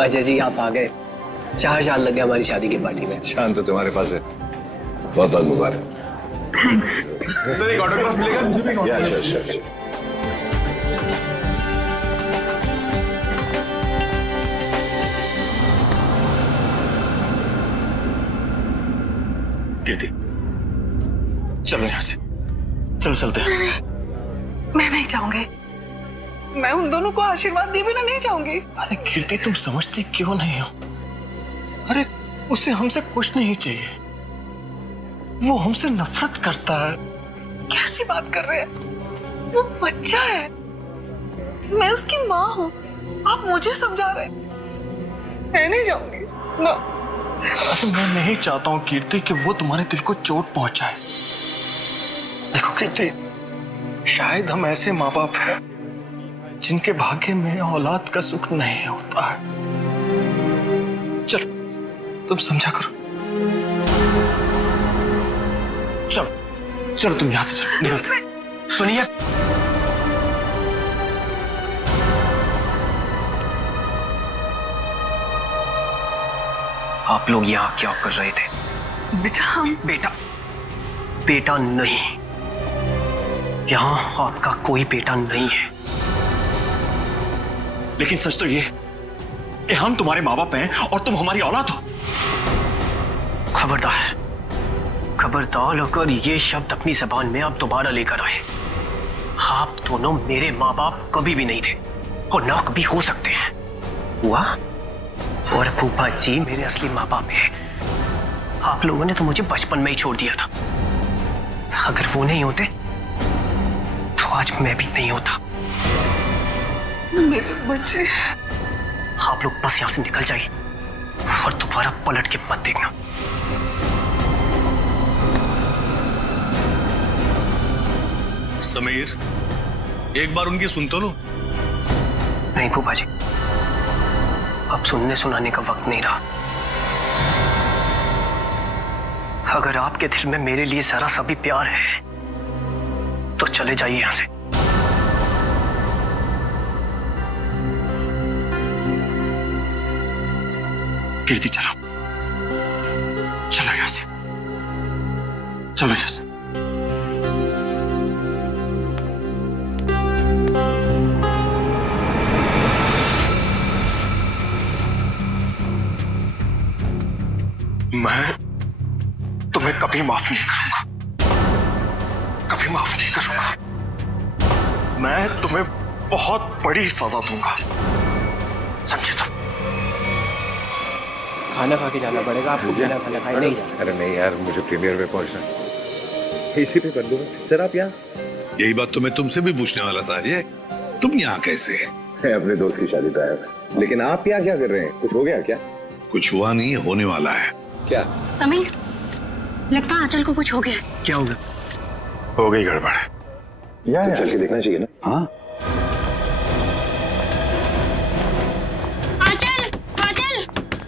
अजय जी आप आ गए। 4 साल लग गए हमारी शादी की पार्टी में। शान तो तुम्हारे पास है। बहुत बहुत मुबारक। थैंक्स। सर एक ऑटोग्राफ मिलेगा मुझे भी? या कीर्ति चलो यहाँ से, चलो चलते हैं। मैं नहीं चाहूंगी। मैं उन दोनों को आशीर्वाद दिए बिना नहीं चाहूंगी। अरे कीर्ति तुम समझती क्यों नहीं हो? अरे उसे हमसे कुछ नहीं चाहिए, वो हमसे नफरत करता है। कैसी बात कर रहे हैं? वो बच्चा है, मैं उसकी माँ हूँ। आप मुझे समझा रहे हैं। मैं नहीं जाऊंगी ना। अरे मैं नहीं चाहता हूँ कीर्ति कि वो तुम्हारे दिल को चोट पहुंचाए। देखो कीर्ति, शायद हम ऐसे माँ बाप हैं जिनके भाग्य में औलाद का सुख नहीं होता है। चलो तुम समझा करो। चलो चलो तुम यहां से चलो, निकलते। सुनिए, आप लोग यहाँ क्या कर रहे थे? बेटा हम बेटा नहीं, यहाँ आपका कोई बेटा नहीं है। लेकिन सच तो ये कि हम तुम्हारे माँ बाप हैं और तुम हमारी औलाद हो। खबरदार अगर ये शब्द अपनी जबान में आप दोबारा लेकर आए। आप दोनों मेरे माँ बाप कभी भी नहीं थे और ना कभी हो सकते हैं। हुआ और फूफा जी मेरे असली माँ बाप हैं। आप लोगों ने तो मुझे बचपन में ही छोड़ दिया था। अगर वो नहीं होते तो आज मैं भी नहीं होता। मेरे बच्चे। आप लोग बस यहां से निकल जाइए और दोबारा पलट के मत देखना। समीर, एक बार उनकी सुन तो लो। नहीं फूफा जी, अब सुनने सुनाने का वक्त नहीं रहा। अगर आपके दिल में मेरे लिए जरा सा भी प्यार है तो चले जाइए यहां से। कीर्ति चलो, चलो यहां से, चलो यहां से। मैं तुम्हें कभी माफ नहीं करूंगा, कभी माफ नहीं करूंगा। मैं तुम्हें बहुत बड़ी सजा दूंगा, समझे तुम? खाना खा के जाना पड़ेगा आपको। बिना खाना खाए नहीं जाना। अरे नहीं यार, मुझे प्रीमियर पे पहुंचना है। इसी पे कर दूंगा। सर आप यहाँ? यही बात तो मैं तुमसे भी पूछने वाला था अजय, तुम यहाँ कैसे? मैं अपने दोस्त की शादी पे आया था। लेकिन आप यहाँ क्या कर रहे हैं? कुछ हो गया क्या? कुछ हुआ नहीं, होने वाला है। क्या? समीर, लगता है आंचल को कुछ हो गया। क्या होगा? हो गई गड़बड़। यार चल के देखना चाहिए ना। हाँ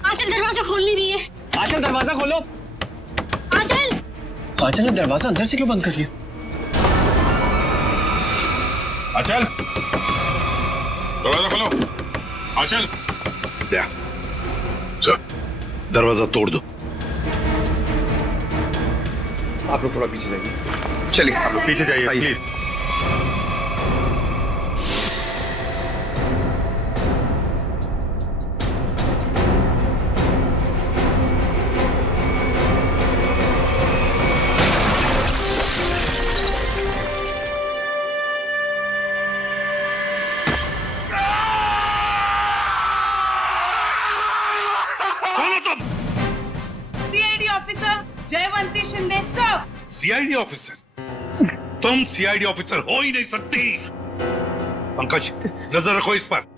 आंचल दरवाजा खोल नहीं रही है। आंचल दरवाजा खोलो। आंचल ने दरवाजा अंदर से क्यों बंद कर लिया? आंचल, दरवाजा खोलो। आंचल, क्या? चल दरवाजा तोड़ दो। आप लोग थोड़ा पीछे जाइए। चलिए आप लोग पीछे जाइए please. CID officer Jaywanti Shinde sir. CID officer? तुम सीआईडी ऑफिसर हो ही नहीं सकती। पंकज, नजर रखो इस पर।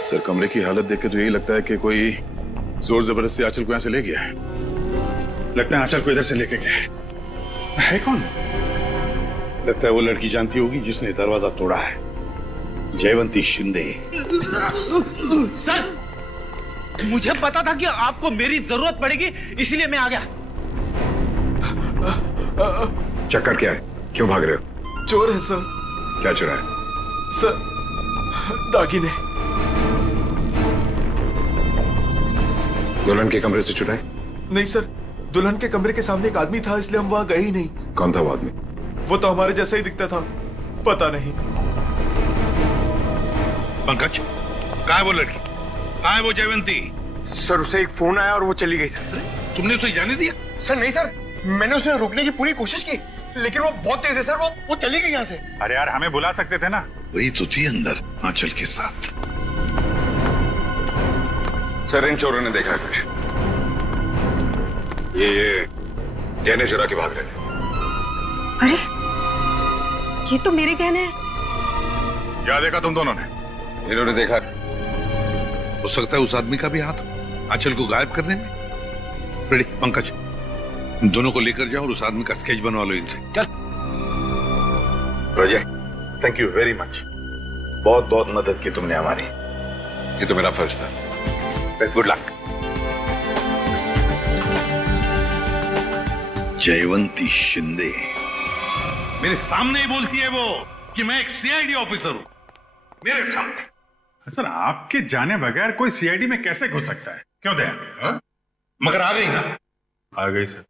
सर कमरे की हालत देख के तो यही लगता है कि कोई जोर जबरदस्ती आंचल को यहां से ले गया है। लगता है आंचल को इधर से लेके गए। है कौन? लगता है वो लड़की जानती होगी जिसने दरवाजा तोड़ा है, जयवंती शिंदे। सर, मुझे पता था कि आपको मेरी जरूरत पड़ेगी, इसलिए मैं आ गया। चक्कर क्या है? क्यों भाग रहे हो? चोर है सर। क्या चुरा है? सर, दागिने। दुल्हन के कमरे से चुराए? नहीं सर, दुल्हन के कमरे के सामने एक आदमी था, इसलिए हम वहां गए ही नहीं। कौन था वो आदमी? वो तो हमारे जैसा ही दिखता था, पता नहीं। पंकज, कहाँ है वो लड़की? कहाँ है वो जयवंती? सर, उसे एक फोन आया और वो चली गई सर। तुमने उसे जाने दिया? सर नहीं सर, मैंने उसे रोकने की पूरी कोशिश की, लेकिन वो बहुत तेज है सर, वो चली गई यहाँ से। अरे यार, हमें बुला सकते थे ना। वही तो थी अंदर आंचल के साथ। सर, इन चोरों ने देखा है कुछ। ये गहने चुरा के भाग रहे थे। अरे ये तो मेरे गहने हैं। क्या देखा तुम दोनों ने? इन्होंने देखा। हो सकता है उस आदमी का भी हाथ हो आंचल को गायब करने में। रेडी पंकज, इन दोनों को लेकर जाओ और उस आदमी का स्केच बनवा लो इनसे। चल। रोजे, थैंक यू वेरी मच। बहुत बहुत मदद की तुमने हमारी। ये तो मेरा फर्ज था। Good luck. जयवंती शिंदे मेरे सामने ही बोलती है वो कि मैं एक सीआईडी ऑफिसर हूं, मेरे सामने। सर, आपके जाने बगैर कोई सीआईडी में कैसे घुस सकता है? क्यों दया? मगर आ गई ना। आ गई sir.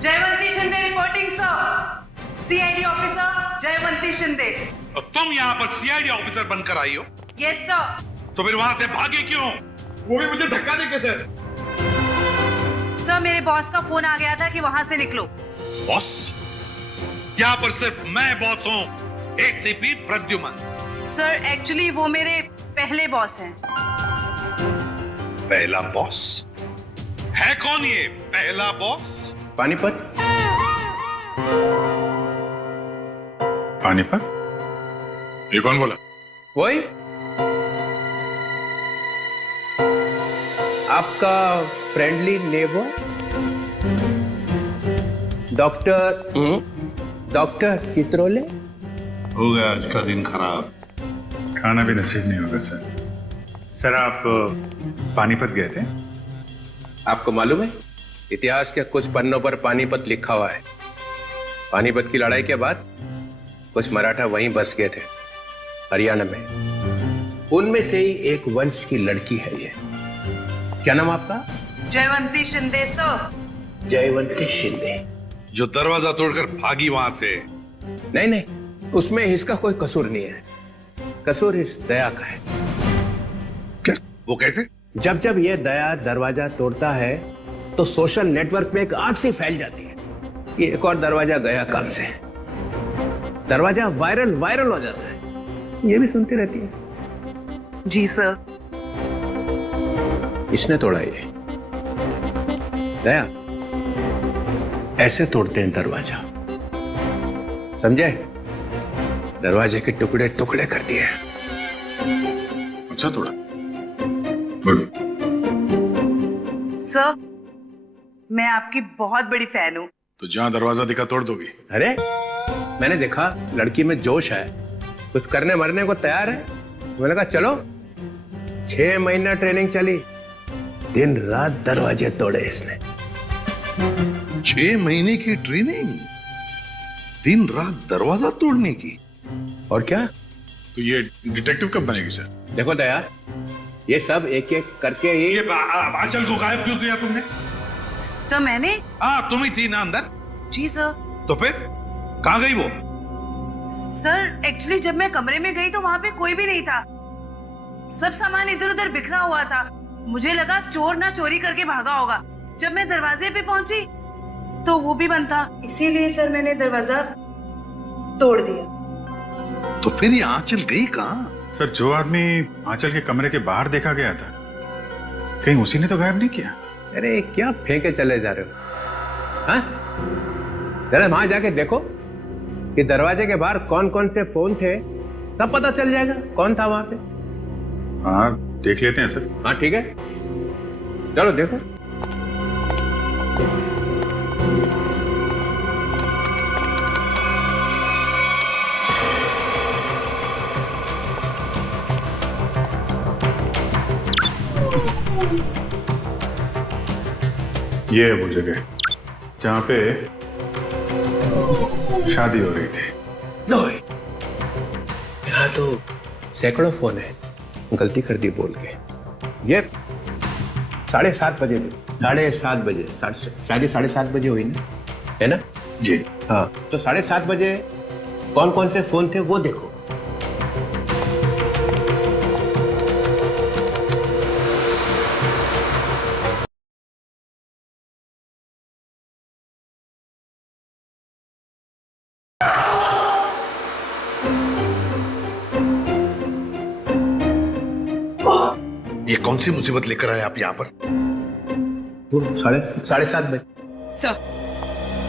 Jaywanti Shinde reporting sir. CID officer Jaywanti Shinde. और तुम यहाँ पर सीआईडी ऑफिसर बनकर आई हो? Yes sir. तो फिर वहां से भागे क्यों? वो भी मुझे धक्का देके सर। सर, मेरे बॉस का फोन आ गया था कि वहां से निकलो। बॉस? यहाँ पर सिर्फ मैं बॉस हूँ, एसीपी प्रद्युमन। सर, एक्चुअली वो मेरे पहले बॉस हैं। पहला बॉस? है कौन ये पहला बॉस? पानीपत। पानीपत? ये कौन बोला? वही आपका फ्रेंडली नेबर डॉक्टर चित्रोले। हो गया आज का दिन खराब। खाना भी नसीब नहीं होगा सर। सर, आप पानीपत गए थे? आपको मालूम है, इतिहास के कुछ पन्नों पर पानीपत लिखा हुआ है। पानीपत की लड़ाई के बाद कुछ मराठा वहीं बस गए थे, हरियाणा में। उनमें से ही एक वंश की लड़की है ये। क्या नाम आपका? जयवंती शिंदे सर। जयवंती शिंदे। जो दरवाजा तोड़कर भागी वहां से। नहीं नहीं, उसमें इसका कोई कसूर नहीं है। कसूर इस दया का है। क्या? वो कैसे? जब जब ये दया दरवाजा तोड़ता है तो सोशल नेटवर्क में एक आग सी फैल जाती है कि एक और दरवाजा गया काम से। दरवाजा वायरल हो जाता है। ये भी सुनती रहती है। जी सर। इसने तोड़ा ये। दया, ऐसे तोड़ते हैं दरवाजा, समझे? दरवाजे के टुकड़े टुकड़े कर दिए। अच्छा तोड़ा। गुड। सर, मैं आपकी बहुत बड़ी फैन हूँ। तो जहां दरवाजा दिखा तोड़ दोगी? अरे मैंने देखा लड़की में जोश है, कुछ करने मरने को तैयार है। मैंने कहा चलो। 6 महीना ट्रेनिंग चली, दिन रात दरवाजे तोड़े इसने। 6 महीने की ट्रेनिंग, दिन रात दरवाजा तोड़ने की। और क्या? तो ये डिटेक्टिव कब बनेगी सर? देखो दया, ये सब एक एक करके ही। ये आंचल को गायब क्यों किया तुमने? सर, मैंने? हाँ, तुम ही थी ना अंदर। जी सर। तो फिर कहाँ गई वो? सर, एक्चुअली जब मैं कमरे में गई तो वहां पे कोई भी नहीं था। सब सामान इधर उधर बिखरा हुआ था। मुझे लगा चोर ना चोरी करके भागा होगा। जब मैं दरवाजे पे पहुंची तो वो भी बंद था, इसीलिए सर मैंने दरवाजा तोड़ दिया। तो फिर ये आंचल गई कहाँ? सर, जो आदमी आंचल के कमरे के बाहर देखा गया था, कहीं उसी ने तो गायब नहीं किया? अरे क्या फेंके चले जा रहे हो? हाँ, जरा वहां जाके देखो कि दरवाजे के बाहर कौन कौन से फोन थे, तब पता चल जाएगा कौन था वहां पे। हाँ, देख लेते हैं सर। हाँ ठीक है, चलो देखो। ये है वो जगह जहाँ पे शादी हो रही थी। यहाँ तो सैकड़ों फोन है, गलती कर दी बोल के। ये 7:30 बजे, 7:30 बजे शादी 7:30 बजे हुई ना, है ना जी? हाँ, तो 7:30 बजे कौन कौन से फोन थे वो देखो। ये कौन सी मुसीबत लेकर आए आप यहाँ पर? 7:30 बजे।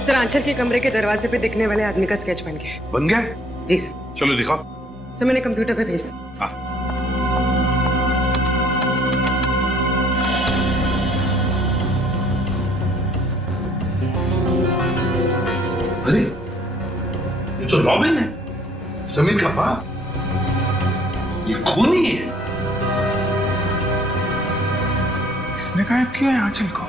सर आंचल के कमरे के दरवाजे पे दिखने वाले आदमी का स्केच बन गया। बन गया? जी सर। चलो दिखाओ। सर मैंने कंप्यूटर पे भेज दिया। हाँ। अरे ये तो रॉबिन है, समीर का बाप। ये खूनी है। किसने गायब किया है आंचल को?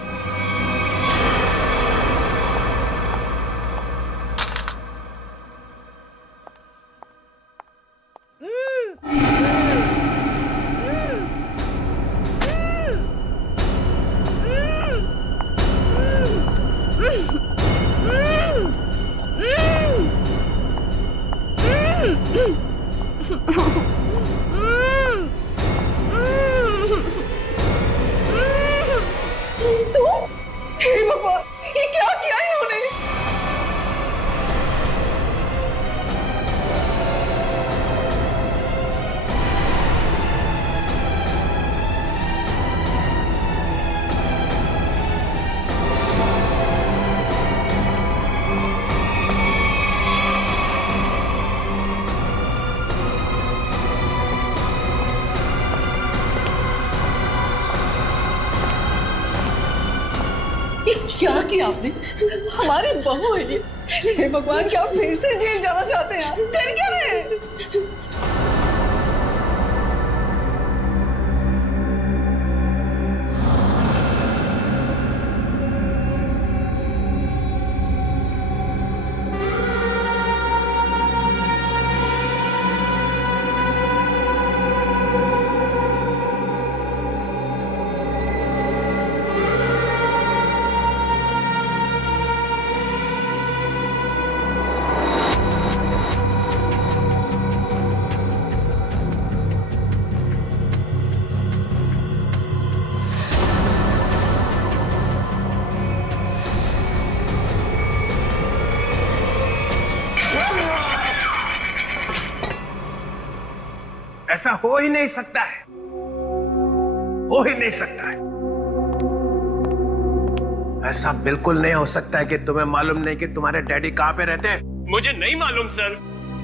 ये क्या किया इन्होंने? क्या किया आपने? हमारी बहू है ये। हे भगवान, क्या आप फिर से जेल जाना चाहते हैं? कर क्या रहे हैं? ऐसा हो ही नहीं सकता है, हो ही नहीं सकता है। ऐसा बिल्कुल नहीं हो सकता है कि तुम्हें मालूम नहीं कि तुम्हारे डैडी कहाँ पे रहते हैं। मुझे नहीं मालूम सर।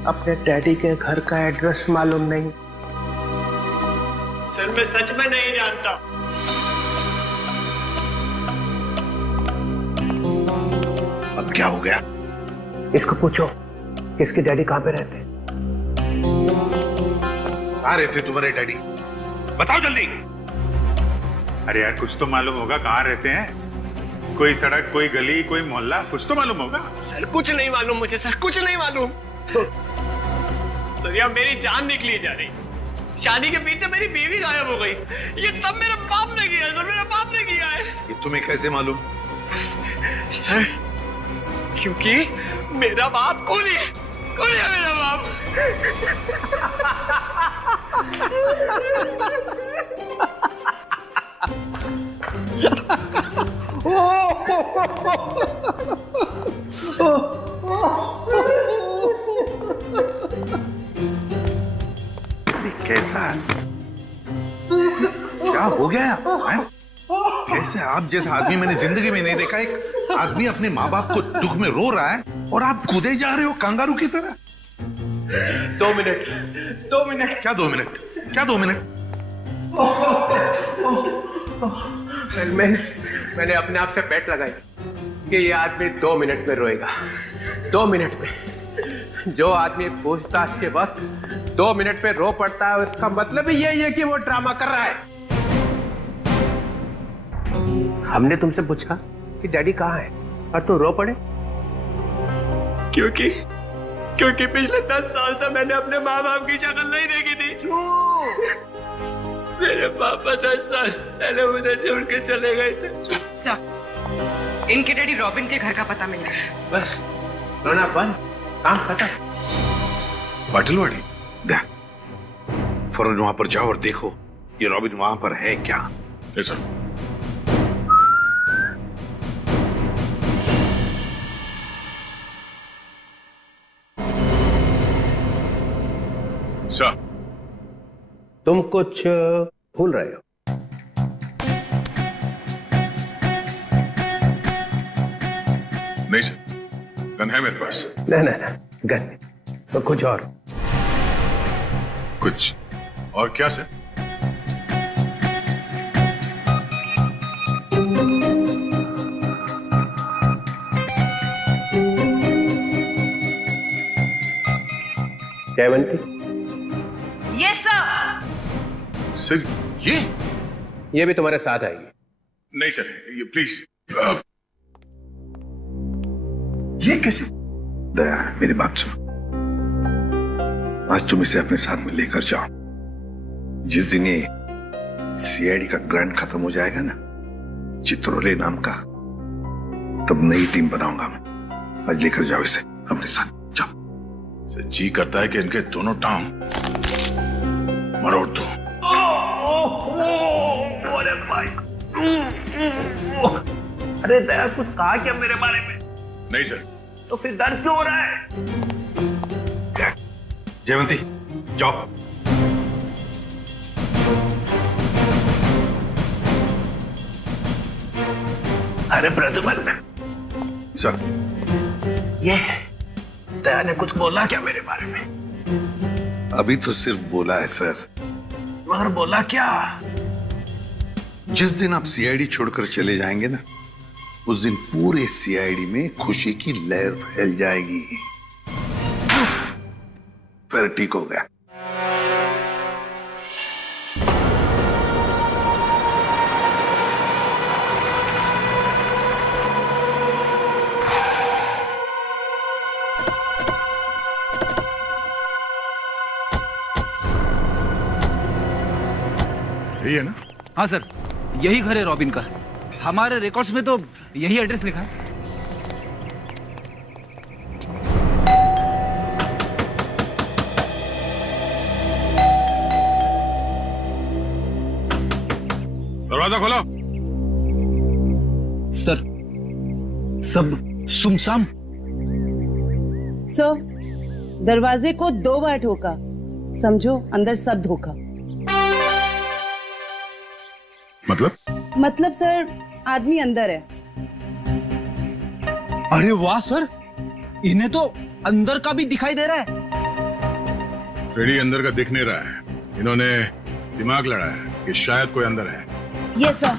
अपने डैडी के घर का एड्रेस मालूम नहीं? सर मैं सच में नहीं जानता। अब क्या हो गया? इसको पूछो किसके डैडी कहाँ पे रहते हैं। कहाँ रहते तुम्हारे डैडी? बताओ जल्दी। अरे यार कुछ तो मालूम होगा, कहाँ रहते हैं? कोई सड़क, कोई गली, कोई मोहल्ला, कुछ तो मालूम होगा। सर कुछ नहीं मालूम मुझे, सर कुछ नहीं मालूम। सर यार मेरी जान निकली जा रही। शादी के बीच मेरी बीवी गायब हो गई। ये सब मेरे बाप ने किया है सर, मेरे बाप ने किया है। ये तुम्हें कैसे मालूम? क्योंकि मेरा बाप खूनी है, खूनी है मेरा बाप। कैसा क्या हो गया है? कैसे आप जैसा आदमी मैंने जिंदगी में नहीं देखा। एक आदमी अपने माँ बाप को दुख में रो रहा है और आप कूदे जा रहे हो कंगारू की तरह। 2 मिनट, 2 मिनट। क्या 2 मिनट? क्या 2 मिनट? मैंने अपने आप से बेट लगाई कि ये आदमी 2 मिनट में रोएगा। 2 मिनट में। जो आदमी पूछताछ के वक्त 2 मिनट में रो पड़ता है, उसका मतलब ही यही है कि वो ड्रामा कर रहा है। हमने तुमसे पूछा कि डैडी कहाँ है और तू रो पड़े? क्योंकि पिछले 10 साल से मैंने अपने माँ बाप की शक्ल नहीं देखी थी। मेरे पापा 10 साल पहले मुझे छोड़ के चले गए थे। सर, इनके डैडी रॉबिन के घर का पता मिला है। बस रोना बंद, काम खत्म। पाटिलवाड़ी दे फौरन वहां पर जाओ और देखो ये रॉबिन वहां पर है क्या। सर सर तुम कुछ भूल रहे हो। नहीं सर, गन है मेरे पास। नहीं गन तो कुछ और। कुछ और क्या sir? Jaywanti, yes sir. Sir ये भी तुम्हारे साथ आएगी। नहीं सर, ये प्लीज। ये कैसे? दया मेरी बात सुनो, आज तुम इसे अपने साथ में लेकर जाओ। जिस दिन ये सीआईडी का ग्रांट खत्म हो जाएगा ना, चित्रोले नाम का, तब नई टीम बनाऊंगा मैं। आज लेकर जाओ इसे अपने साथ, जाओ। जी करता है कि इनके दोनों टांग मरोड़ दो। अरे भाई, अरे दया कुछ कहा क्या मेरे बारे में? नहीं सर। तो फिर दर्द क्यों हो रहा है? जयवंती जाओ। अरे प्रद्युमन सर, ये दया ने कुछ बोला क्या मेरे बारे में? अभी तो सिर्फ बोला है सर। मगर बोला क्या? जिस दिन आप सीआईडी छोड़कर चले जाएंगे ना, उस दिन पूरे सीआईडी में खुशी की लहर फैल जाएगी। फिर ठीक हो गया। यही है ना? हाँ सर, यही घर है रॉबिन का। हमारे रिकॉर्ड्स में तो यही एड्रेस लिखा है। दरवाजा खोलो। सर, सब सुमसाम। सर, दरवाजे को 2 बार ठोका, समझो अंदर सब धोखा। मतलब सर, आदमी अंदर है। अरे वाह सर, इन्हें तो अंदर का भी दिखाई दे रहा है। फ्रेडी अंदर का दिख नहीं रहा है। इन्होंने दिमाग लड़ा है कि शायद कोई अंदर है। Yes sir.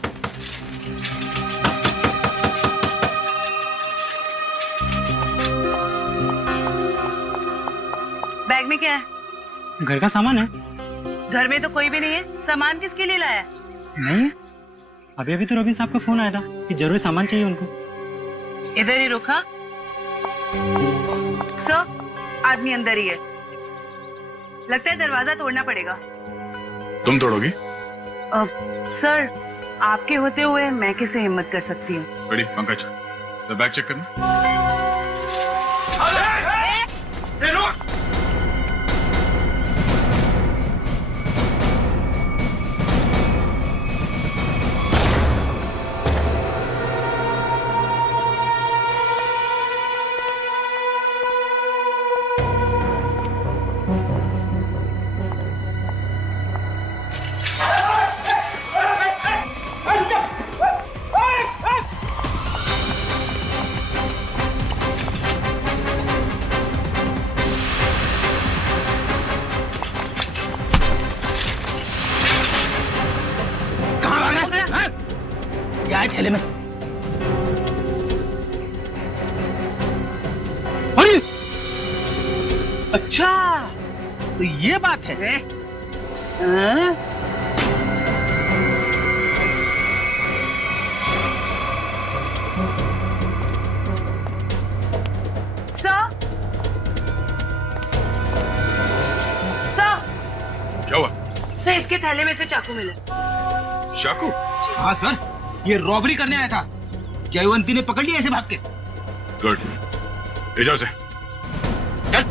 बैग में क्या है? घर का सामान है। घर में तो कोई भी नहीं है, सामान किसके लिए लाया? नहीं, अभी तो रॉबिन साहब का फोन आया था कि जरूर सामान चाहिए उनको। इधर ही रुका। सर, आदमी अंदर ही है। लगता है दरवाजा तोड़ना पड़ेगा। तुम तोड़ोगी? सर, आपके होते हुए मैं कैसे हिम्मत कर सकती हूँ? फ्रेडी, पंकज, बैग चेक करना। क्या है ठेले में? अरे अच्छा, तो ये बात है। हाँ? सर इसके थैले में से चाकू मिला। चाकू? हाँ सर, ये रॉबरी करने आया था। जयवंती ने पकड़ लिया ऐसे भाग के। गुड, ले जाओ से। चल।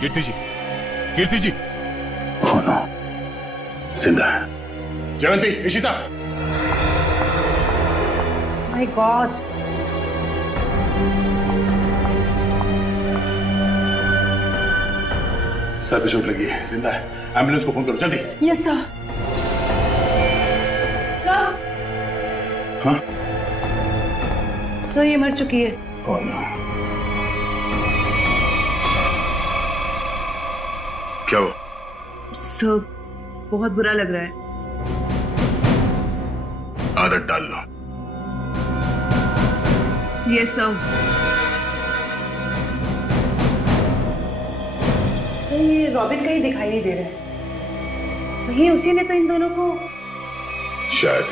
कीर्ति जी, कीर्ति जी। Oh no, जिंदा है। Jaywanti, Ishita. My god. Sir पे चोट लगी है, जिंदा है। एम्बुलेंस को फोन करो जल्दी। Yes sir. सर। हाँ? सर ये मर चुकी है। Oh no. क्या हुआ? सर बहुत बुरा लग रहा है। आदत डाल लो। Yes sir. सर ये रॉबिन कहीं दिखाई नहीं दे रहा है। वहीं उसी ने तो इन दोनों को शायद।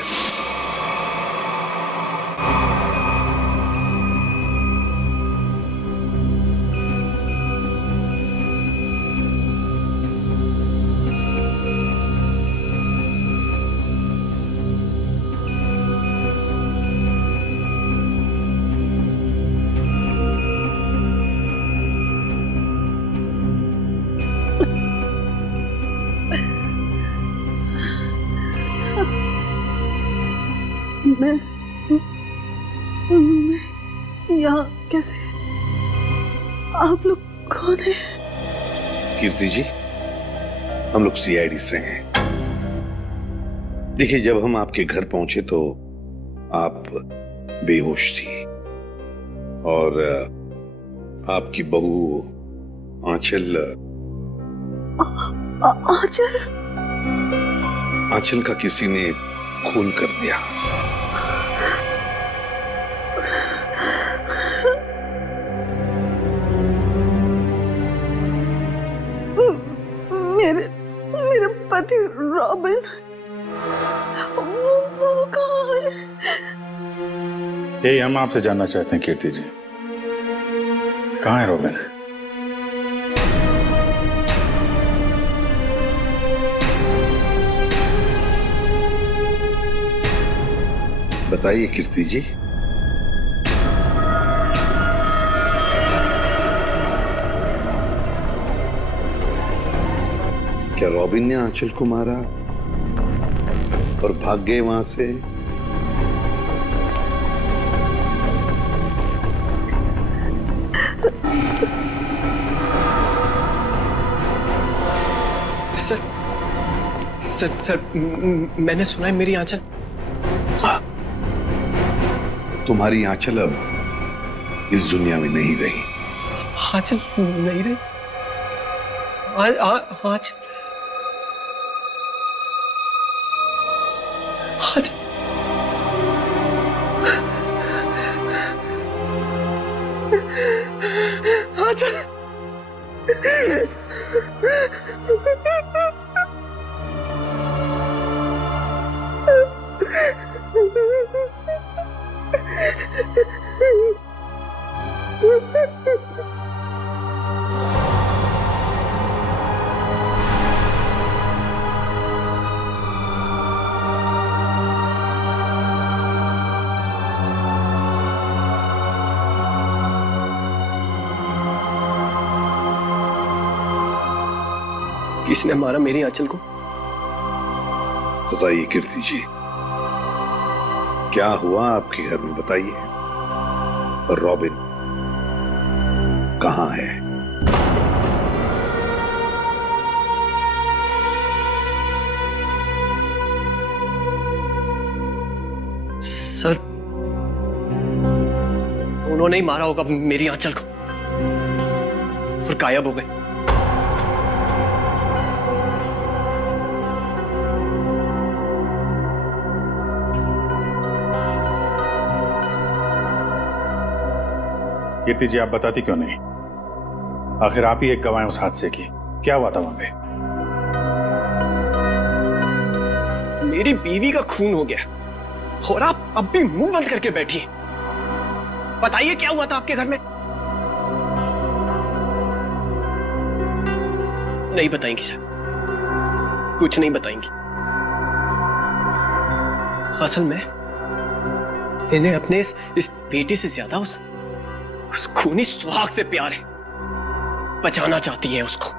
मैं यहाँ कैसे? आप लोग कौन हैं? कीर्ति जी, हम लोग सीआईडी से हैं। देखिए, जब हम आपके घर पहुंचे तो आप बेहोश थी और आपकी बहू आंचल आंचल का किसी ने खून कर दिया। मेरे पति रॉबिन, वो कहाँ है? यही हम आपसे जानना चाहते हैं कीर्ति जी, कहाँ है रॉबिन? बताइए कीर्ति जी। क्या रॉबिन ने आंचल को मारा और भाग गए वहां से? सर मैंने सुना है मेरी आंचल। तुम्हारी आंचल अब इस दुनिया में नहीं रही। आंचल नहीं रही? आंचल किसने मारा मेरी आंचल को? बताइए कीर्ति जी, क्या हुआ आपके घर में? बताइए। और रॉबिन कहाँ है? सर उन्होंने ही मारा होगा मेरी आंचल को और गायब हो गए। कीर्ति जी, आप बताती क्यों नहीं? आखिर आप ही एक गवाह हैं उस हादसे की। क्या हुआ था वहां पे? मेरी बीवी का खून हो गया और आप अब भी मुंह बंद करके बैठी हैं। बताइए क्या हुआ था आपके घर में? नहीं बताएंगी सर, कुछ नहीं बताएंगी। असल में इन्हें अपने इस बेटे से ज्यादा उस खूनी सुहाग से प्यार है। बचाना चाहती है उसको।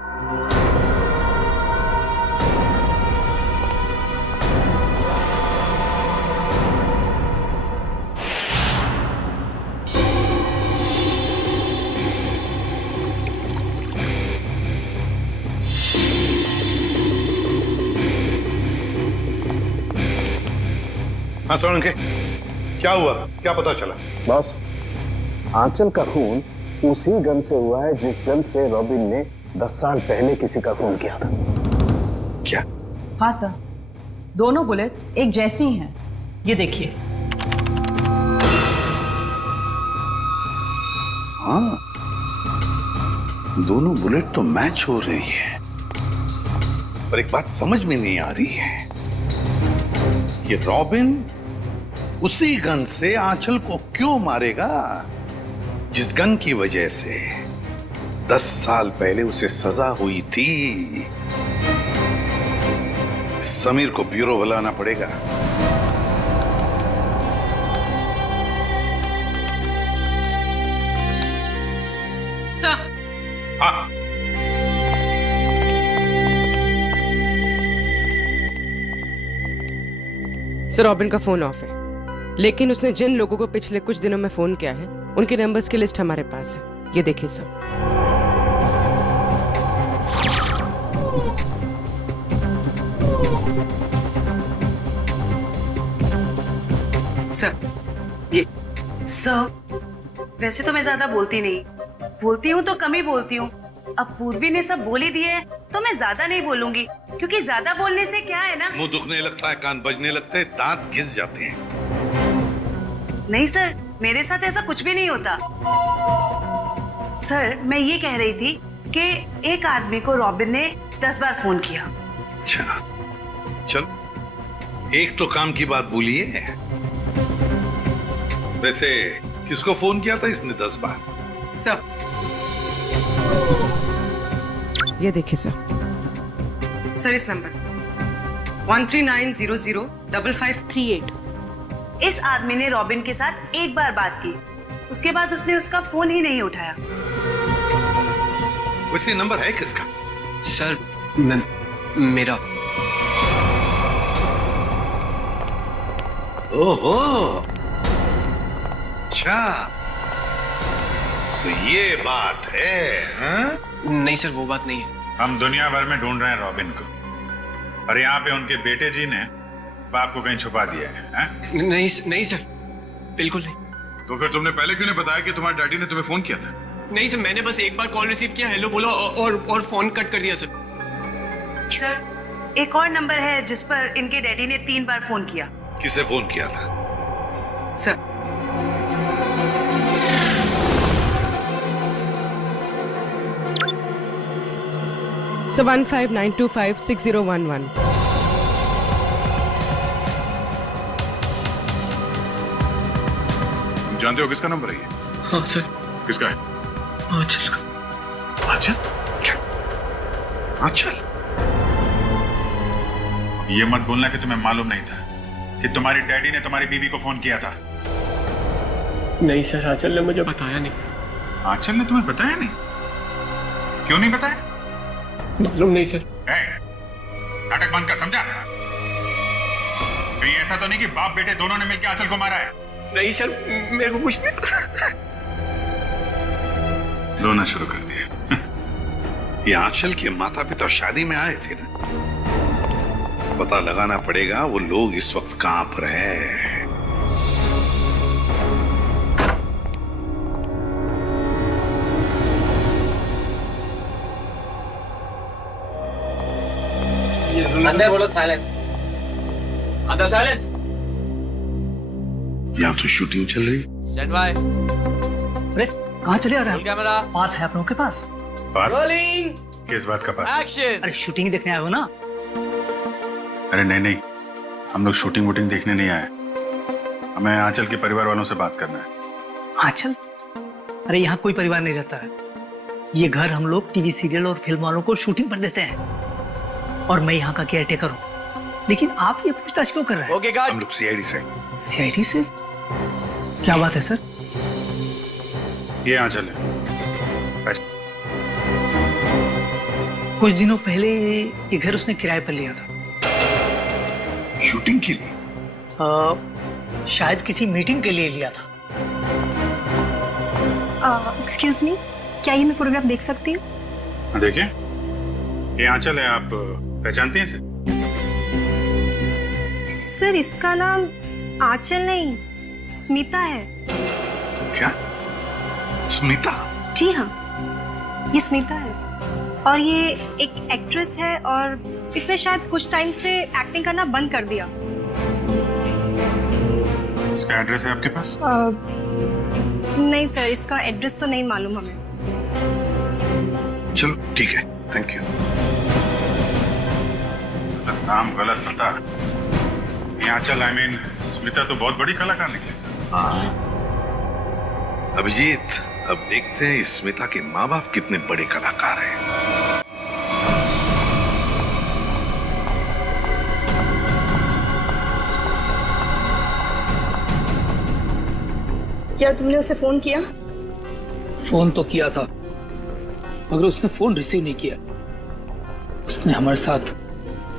हाँ सोलंके, क्या हुआ? क्या पता चला? बॉस, आंचल का खून उसी गन से हुआ है जिस गन से रॉबिन ने 10 साल पहले किसी का खून किया था। क्या? हाँ सर, दोनों बुलेट्स एक जैसी ही हैं। ये देखिए। हाँ, दोनों बुलेट तो मैच हो रही है, पर एक बात समझ में नहीं आ रही है कि रॉबिन उसी गन से आंचल को क्यों मारेगा जिस गन की वजह से 10 साल पहले उसे सजा हुई थी। समीर को ब्यूरो बुलाना पड़ेगा। सर, हाँ, सर रॉबिन का फोन ऑफ है, लेकिन उसने जिन लोगों को पिछले कुछ दिनों में फोन किया है उनके नंबर्स की लिस्ट हमारे पास है। ये देखिए सर। सर, ये सर, वैसे तो मैं ज्यादा बोलती नहीं, बोलती हूँ तो कम ही बोलती हूँ। अब पूर्वी ने सब बोल ही दिए है तो मैं ज्यादा नहीं बोलूंगी, क्योंकि ज्यादा बोलने से क्या है ना, मुंह दुखने लगता है, कान बजने लगते हैं, दांत घिस जाते हैं। नहीं सर, मेरे साथ ऐसा कुछ भी नहीं होता। सर, मैं ये कह रही थी कि एक आदमी को रॉबिन ने 10 बार फोन किया। अच्छा, चल, एक तो काम की बात बोलिए। वैसे किसको फोन किया था इसने 10 बार? सर, ये देखिए सर। सर इस नंबर 139005538। इस आदमी ने रॉबिन के साथ एक बार बात की, उसके बाद उसने उसका फोन ही नहीं उठाया। वैसे नंबर है किसका? सर, मेरा। ओहो, अच्छा, तो ये बात है, हाँ? नहीं सर, वो बात नहीं है। हम दुनिया भर में ढूंढ रहे हैं रॉबिन को, और यहाँ पे उनके बेटे जी ने बाप को कहीं छुपा दिया है, हाँ? नहीं सर, बिल्कुल नहीं। तो फिर तुमने पहले क्यों नहीं बताया कि तुम्हारे डैडी ने तुम्हें फोन किया था? नहीं सर, मैंने बस एक बार कॉल रिसीव किया, हेलो बोला और फोन कट कर दिया सर। सर, एक और नंबर है जिस पर इनके डैडी ने 3 बार फोन किया। किसे फोन किया था? Sir, So 159256011। जानते हो किसका नंबर है ये? हाँ सर। किसका है? आंचल का। आंचल? क्या? आंचल? ये मत बोलना कि तुम्हें मालूम नहीं था कि तुम्हारी डैडी ने तुम्हारी बीवी को फोन किया था। नहीं सर, आंचल ने मुझे बताया नहीं। आंचल ने तुम्हें बताया नहीं? क्यों नहीं बताया? मालूम नहीं सर। नाटक बंद कर, समझा? कहीं ऐसा तो नहीं कि बाप बेटे दोनों ने मिलकर आंचल को मारा है? नहीं सर, मेरे को कुछ नहीं। रोना शुरू कर दिया। ये आंचल के माता पिता शादी में आए थे ना, पता लगाना पड़ेगा वो लोग इस वक्त कहां पर है। अंदर बोलो साइलेंस। अंदर साइलेंस। यहाँ तो शूटिंग चल रही। Stand by. अरे कहाँ चले आ रहे हैं? कैमरा पास है आप लोगों के पास? पास? रोलिंग। किस बात का पास? एक्शन। अरे शूटिंग देखने आए हो ना? अरे नहीं, हम लोग शूटिंग वूटिंग देखने नहीं आए, हमें आंचल के परिवार वालों से बात करना है। आंचल? अरे यहाँ कोई परिवार नहीं रहता है। ये घर हम लोग टीवी सीरियल और फिल्म वालों को शूटिंग पर देते हैं और मैं यहाँ का केयरटेकर हूँ। लेकिन आप ये पूछताछ क्यों कर रहे हैं? Okay guard. हम लोग सीआईडी से। सीआईडी से? क्या बात है सर? ये आंचल है। कुछ दिनों पहले ये घर उसने किराए पर लिया था। शूटिंग के लिए? शायद किसी मीटिंग के लिए लिया था। एक्सक्यूज मी, क्या ये मैं फोटोग्राफ देख सकती हूँ? देखिए, ये आंचल है, आप पहचानती हैं इसे? सर इसका नाम आंचल नहीं, स्मिता है। क्या? स्मिता? जी हाँ, ये स्मिता है और ये एक एक्ट्रेस है और इसने शायद कुछ टाइम से एक्टिंग करना बंद कर दिया। इसका एड्रेस है आपके पास? नहीं सर, इसका एड्रेस तो नहीं मालूम हमें। चलो ठीक है, थैंक यू। गलत नाम, गलत पता। ये आंचल, आई मीन स्मिता तो बहुत बड़ी कलाकार निकली सर। अभिजीत, अब देखते हैं इस स्मिता के माँ बाप कितने बड़े कलाकार हैं। क्या तुमने उसे फोन किया? फोन तो किया था मगर उसने फोन रिसीव नहीं किया। उसने हमारे साथ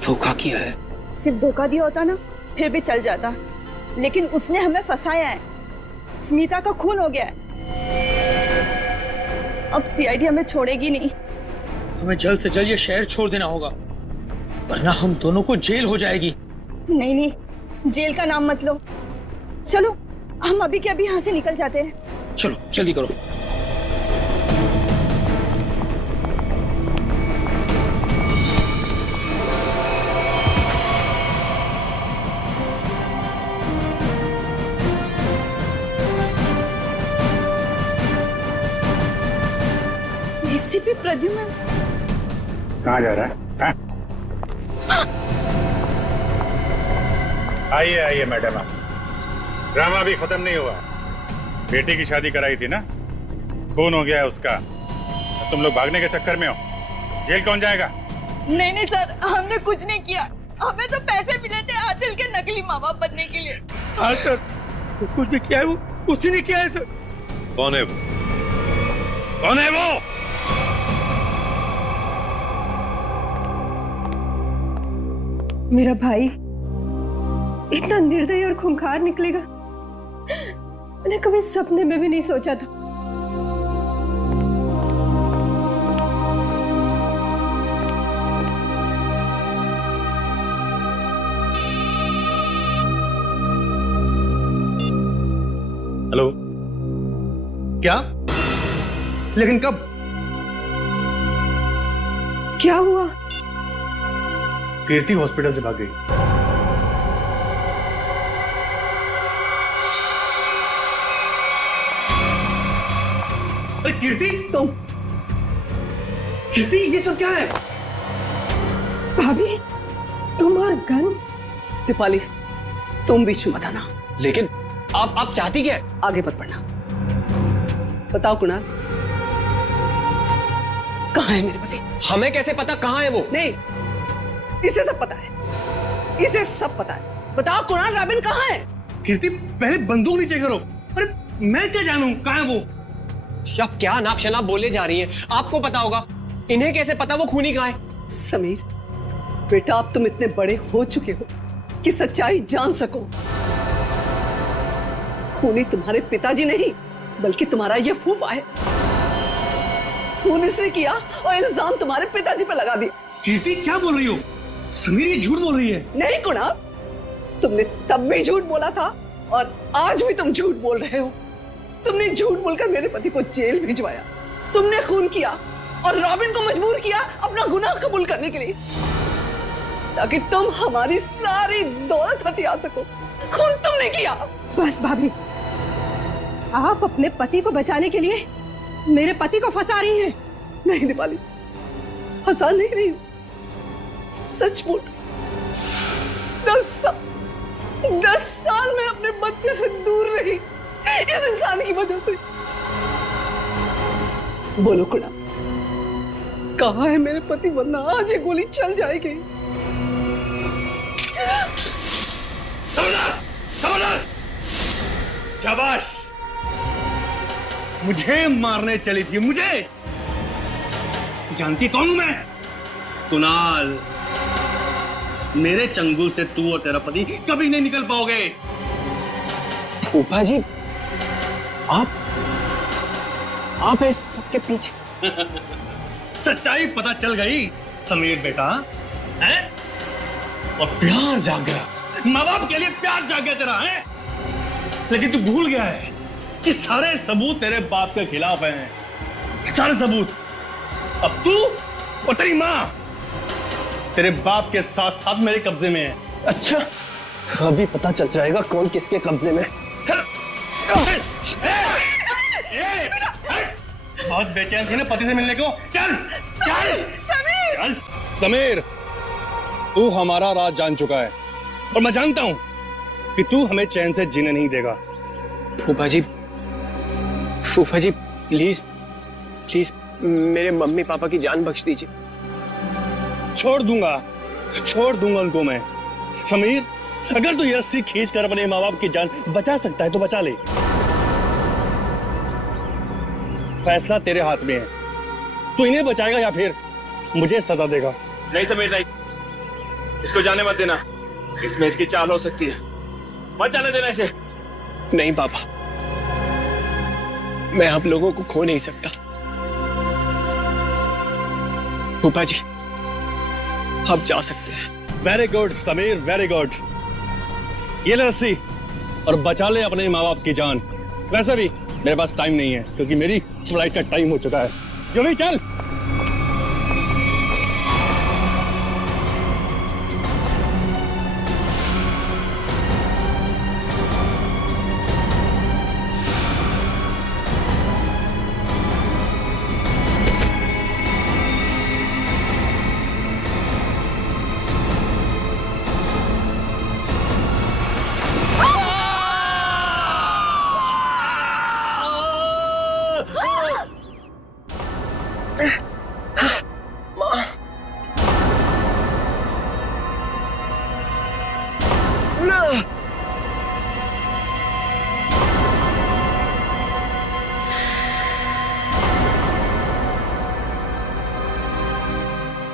धोखा किया है। सिर्फ धोखा दिया होता ना फिर भी चल जाता, लेकिन उसने हमें फंसाया है। स्मिता का खून हो गया है। अब सीआईडी हमें छोड़ेगी नहीं। हमें जल्द से जल्द ये शहर छोड़ देना होगा वरना हम दोनों को जेल हो जाएगी। नहीं नहीं, जेल का नाम मत लो। चलो हम अभी के अभी यहाँ से निकल जाते हैं। चलो जल्दी करो। एसीपी प्रद्युमन कहाँ जा रहा है? आइए आइए मैडम, आप ड्रामा अभी खत्म नहीं हुआ। बेटी की शादी कराई थी ना, खून हो गया है उसका। तुम लोग भागने के चक्कर में हो, जेल कौन जाएगा? नहीं नहीं सर, हमने कुछ नहीं किया। हमें तो पैसे मिले थे आंचल के नकली माँ बाप बनने के लिए। हाँ सर, कुछ भी किया है वो उसी ने किया है सर। कौन है वो? कौन है वो? मेरा भाई इतना निर्दयी और खूंखार निकलेगा मैंने कभी सपने में भी नहीं सोचा था। हेलो, क्या? लेकिन कब? क्या हुआ? कीर्ति हॉस्पिटल से भाग गई। अरे कीर्ति, तुम? कीर्ति, ये सब क्या है? भाभी, तुम और गन? दीपाली, तुम बीच में मत आना। लेकिन आप चाहती क्या है? आगे मत बढ़ना। बताओ कुणाल, कहाँ है मेरे पति? हमें कैसे पता कहाँ है वो? नहीं, इसे सब पता है, इसे सब पता है। बताओ कुणाल, रॉबिन कहाँ है? कीर्ति, पहले बंदूक नीचे करो। अरे मैं क्या जानूं कहाँ है वो? आप क्या नाप शनाप बोले जा रही हैं? आपको पता होगा, इन्हें कैसे पता वो खूनी कहाँ है? समीर बेटा, अब तुम इतने बड़े हो चुके हो कि सच्चाई जान सको। खूनी तुम्हारे पिताजी नहीं बल्कि तुम्हारा ये फूफा है। खून इसने किया और इल्जाम तुम्हारे पिताजी पर लगा दिया। कीर्ति, क्या बोल रही हो? समीर ये झूठ बोल रही है। नहीं कुणाल, तुमने तब भी झूठ बोला था और आज भी तुम झूठ बोल रहे हो। तुमने झूठ बोलकर मेरे पति को जेल भिजवाया, तुमने खून किया और रॉबिन को मजबूर किया अपना गुनाह कबूल करने के लिए, ताकि तुम हमारी सारी दौलत हथिया सको। खून तुमने किया। बस भाभी, आप अपने पति को बचाने के लिए मेरे पति को फंसा रही हैं। नहीं दीपाली, फंसा नहीं रही हूं, सच बोल। सब 10 साल मैं अपने बच्चे से दूर रही इस इंसान की वजह से। बोलो कुड़ा, कहाँ है मेरे पति, वरना आज ये गोली चल जाएगी। शाबाश, मुझे मारने चली थी, मुझे। जानती कौन हूं मैं? कुणाल। मेरे चंगुल से तू और तेरा पति कभी नहीं निकल पाओगे। फूफा जी, आप इस सबके पीछे। सच्चाई पता चल गई समीर बेटा, है? और प्यार जाग गया, माँ बाप के लिए प्यार जाग गया तेरा, है? लेकिन तू भूल गया है कि सारे सबूत तेरे बाप के खिलाफ हैं, सारे सबूत। अब तू और तेरी माँ तेरे बाप के साथ साथ मेरे कब्जे में है। अच्छा, अभी पता चल जाएगा कौन किसके कब्जे में। बहुत बेचैन थी ना पति से मिलने को। चल चल समीर, चल। समीर, तू हमारा राज जान चुका है और मैं जानता हूं कि तू हमें चैन से जीने नहीं देगा। फूफा जी प्लीज प्लीज मेरे मम्मी पापा की जान बख्श दीजिए। छोड़ दूंगा उनको मैं। समीर, अगर तू ये रस्सी खींच कर अपने माँ बाप की जान बचा सकता है तो बचा ले। फैसला तेरे हाथ में है, तू इन्हें बचाएगा या फिर मुझे सजा देगा। नहीं समीर नहीं, इसको जाने मत देना, इसमें इसकी चाल हो सकती है, मत जाने देना इसे। नहीं पापा, मैं आप लोगों को खो नहीं सकता। फूफा जी, आप जा सकते हैं। Very good Sameer, very good. ये ले रस्सी और बचा ले अपने माँ बाप की जान। वैसे भी मेरे पास टाइम नहीं है क्योंकि मेरी फ्लाइट का टाइम हो चुका है। जल्दी चल।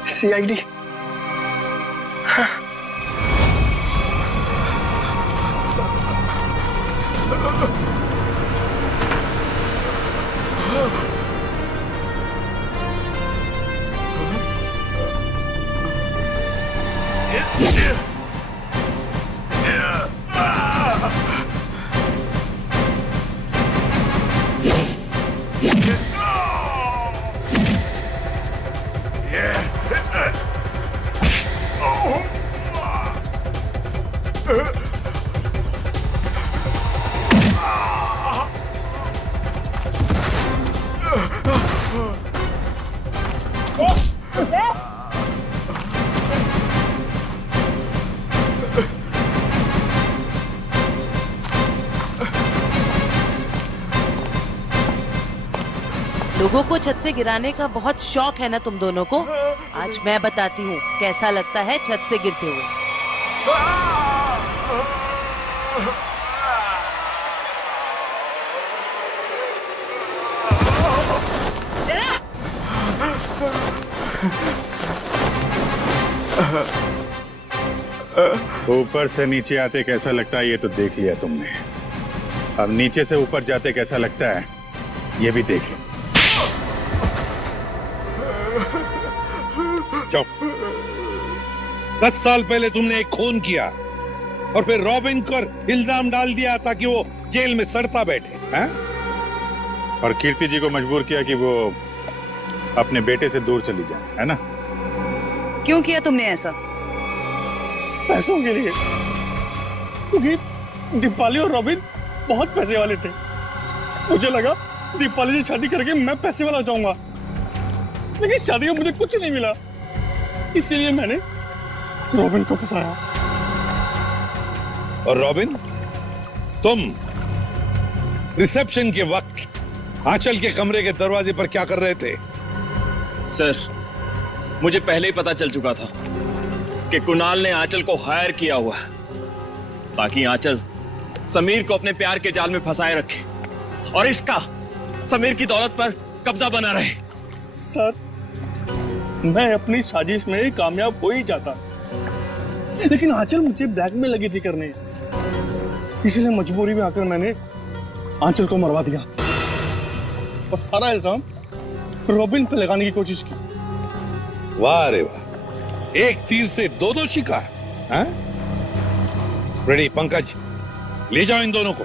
CID। लोगों को छत से गिराने का बहुत शौक है ना तुम दोनों को। आज मैं बताती हूँ कैसा लगता है छत से गिरते हुए। ऊपर से नीचे आते कैसा लगता है ये तो देख लिया तुमने, अब नीचे से ऊपर जाते कैसा लगता है ये भी देख लो। जाओ। 10 साल पहले तुमने एक खून किया और फिर रॉबिन को इल्जाम डाल दिया ताकि वो जेल में सड़ता बैठे, हैं? और कीर्ति जी को मजबूर किया कि वो अपने बेटे से दूर चली जाए, है ना? क्यों किया तुमने ऐसा? पैसों के लिए, क्योंकि दीपाली और रॉबिन बहुत पैसे वाले थे। मुझे लगा दीपाली से शादी करके मैं पैसे वाला हो जाऊंगा, लेकिन शादी में मुझे कुछ नहीं मिला, इसलिए मैंने रॉबिन को फंसाया। और रॉबिन, तुम रिसेप्शन के वक्त आंचल के कमरे के दरवाजे पर क्या कर रहे थे? सर, मुझे पहले ही पता चल चुका था कि कुणाल ने आंचल को हायर किया हुआ है ताकि आंचल समीर को अपने प्यार के जाल में फंसाए रखे और इसका समीर की दौलत पर कब्जा बना रहे। सर, मैं अपनी साजिश में कामयाब हो ही जाता, लेकिन आंचल मुझे ब्लैकमेल लगी थी करने, इसलिए मजबूरी में आकर मैंने आंचल को मरवा दिया और सारा इल्जाम रॉबिन पे लगाने की कोशिश की। वाह रे वाह, एक तीर से दो शिकार। हैं? रेडी पंकज, ले जाओ इन दोनों को।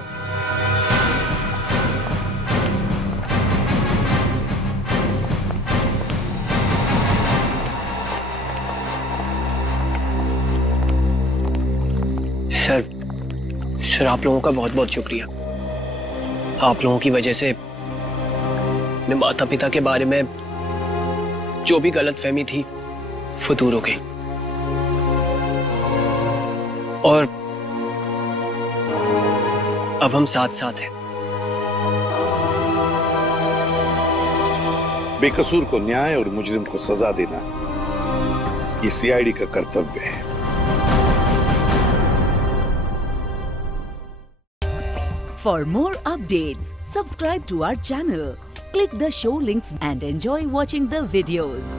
सर आप लोगों का बहुत बहुत शुक्रिया। आप लोगों की वजह से अपने माता पिता के बारे में जो भी गलतफहमी थी वो दूर हो गई और अब हम साथ साथ हैं। बेकसूर को न्याय और मुजरिम को सजा देना ये सीआईडी का कर्तव्य है। For more updates, subscribe to our channel, click the show links and enjoy watching the videos.